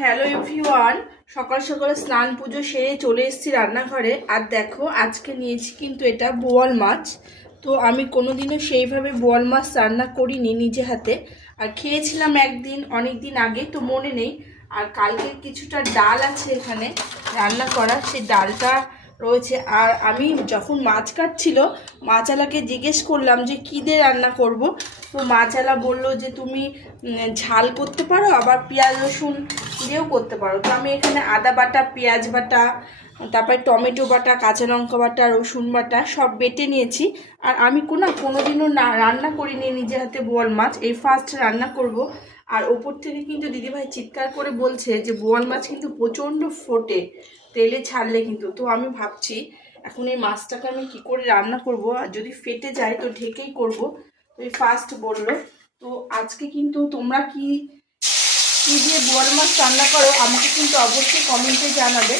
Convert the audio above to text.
Hello everyone, সকাল সকাল স্নান পুজো সেরে চলে এসেছি রান্নাঘরে। আর দেখো আজকে নিয়েছি কিন্তু এটা বোয়াল মাছ। তো আমি কোনোদিনও সেইভাবে বোয়াল মাছ রান্না করিনি নিজে হাতে। আর খেয়েছিলাম একদিন অনেক দিন আগে, তো মনে নেই। আর কালকে কিছুটা ডাল আছে এখানে রান্না করা, সেই ডালটা রয়েছে। আর আমি যখন মাছ কাটছিল মাছওয়ালাকে জিজ্ঞেস করলাম যে কী দিয়ে রান্না করব। তো মাছওয়ালা বললো যে তুমি ঝাল করতে পারো, আবার পেঁয়াজ রসুন দিয়েও করতে পারো। তো আমি এখানে আদা বাটা, পেঁয়াজ বাটা, তারপরে টমেটো বাটা, কাঁচা লঙ্কা বাটা, রসুন বাটা সব বেটে নিয়েছি। আর আমি কোনোদিনও রান্না করিনি নিজে হাতে বোয়াল মাছ, এই ফার্স্ট রান্না করব। আর ওপর থেকে কিন্তু দিদিভাই চিৎকার করে বলছে যে বোয়াল মাছ কিন্তু প্রচণ্ড ফোটে তেলে ছাড়লে কিন্তু। তো আমি ভাবছি এখন এই মাছটাকে আমি কি করে রান্না করব, আর যদি ফেটে যায় তো ঢেকেই করব। তো এই ফার্স্ট বললো। তো আজকে কিন্তু তোমরা কি দিয়ে বোয়াল মাছ রান্না করো আমাকে কিন্তু অবশ্যই কমেন্টে জানাবে।